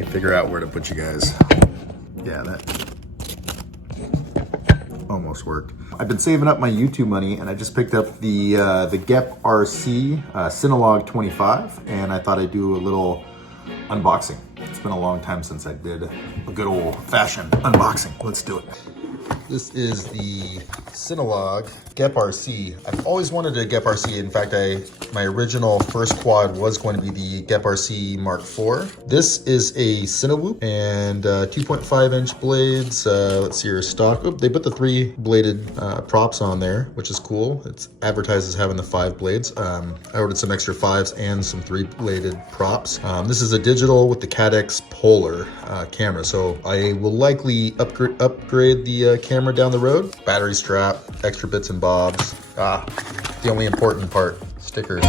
me figure out where to put you guys. Yeah, that almost worked. I've been saving up my YouTube money and I just picked up the GEPRC Cinelog 25 and I thought I'd do a little unboxing. It's been a long time since I did a good old-fashioned unboxing. Let's do it. This is the Cinelog GEPRC. I've always wanted a GEPRC. In fact, my original first quad was going to be the GEPRC Mark IV. This is a Cineloop and 2.5-inch blades. Let's see your stock. Oop, they put the 3-bladed props on there, which is cool. It's advertised as having the 5 blades. I ordered some extra 5s and some 3-bladed props. This is a digital with the Cadex Polar camera, so I will likely upgrade the camera down the road. Battery strap, extra bits and bobs. The only important part, stickers.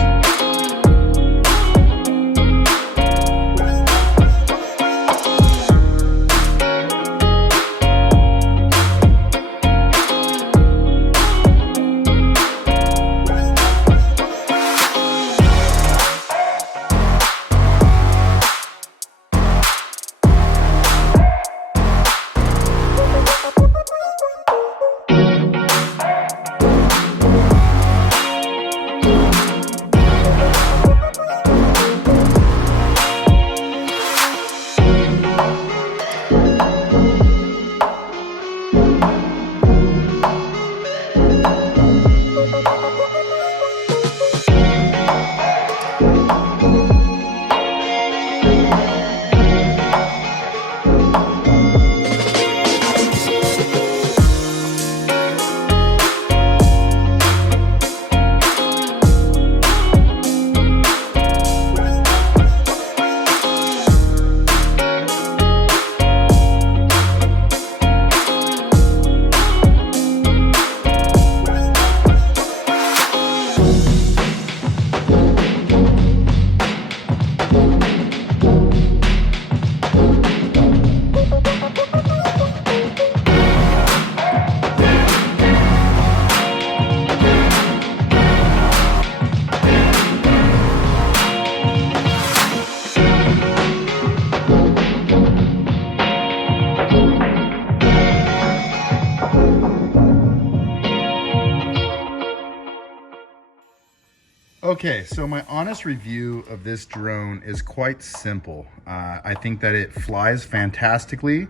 Okay, so my honest review of this drone is quite simple. I think that it flies fantastically.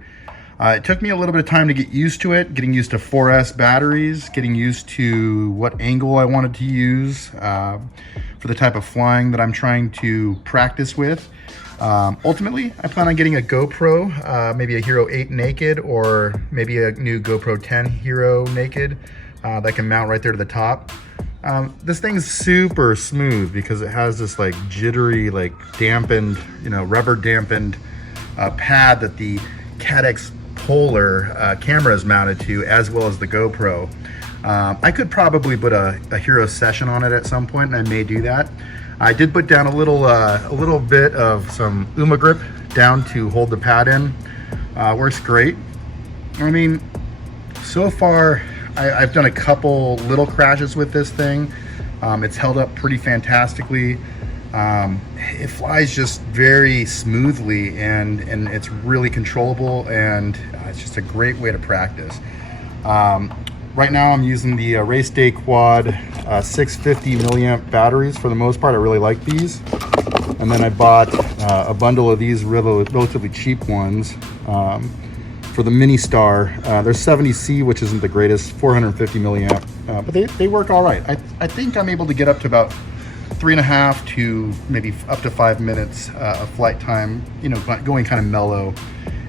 It took me a little bit of time to get used to it, getting used to 4S batteries, getting used to what angle I wanted to use for the type of flying that I'm trying to practice with. Ultimately, I plan on getting a GoPro, maybe a Hero 8 Naked or maybe a new GoPro 10 Hero Naked that can mount right there to the top. This thing's super smooth because it has this like jittery, like dampened, rubber dampened pad that the Cadex Polar camera is mounted to, as well as the GoPro. I could probably put a Hero Session on it at some point, and I may do that. I did put down a little bit of some UMA grip down to hold the pad in. Works great. I mean, so far, I've done a couple little crashes with this thing. It's held up pretty fantastically. It flies just very smoothly and it's really controllable, and it's just a great way to practice. Right now I'm using the Race Day Quad 650 milliamp batteries for the most part. I really like these. And then I bought a bundle of these relatively cheap ones. For the Mini Star, there's 70C, which isn't the greatest, 450 milliamp, but they work all right. I think I'm able to get up to about 3.5 to maybe up to 5 minutes of flight time, going kind of mellow,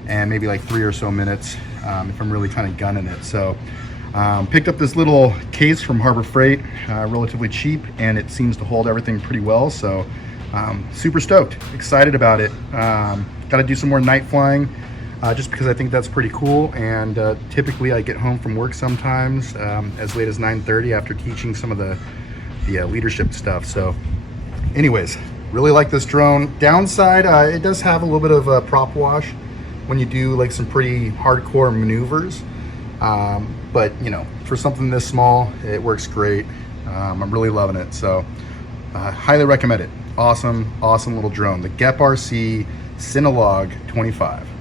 and maybe like 3 or so minutes if I'm really kind of gunning it. So picked up this little case from Harbor Freight, relatively cheap, and it seems to hold everything pretty well. So super stoked, excited about it. Got to do some more night flying. Just because I think that's pretty cool, and typically I get home from work sometimes as late as 9:30 after teaching some of the leadership stuff. So anyways, really like this drone. Downside, it does have a little bit of prop wash when you do like some pretty hardcore maneuvers, but for something this small, it works great. I'm really loving it, so highly recommend it. Awesome little drone. The GEPRC Cinelog 25.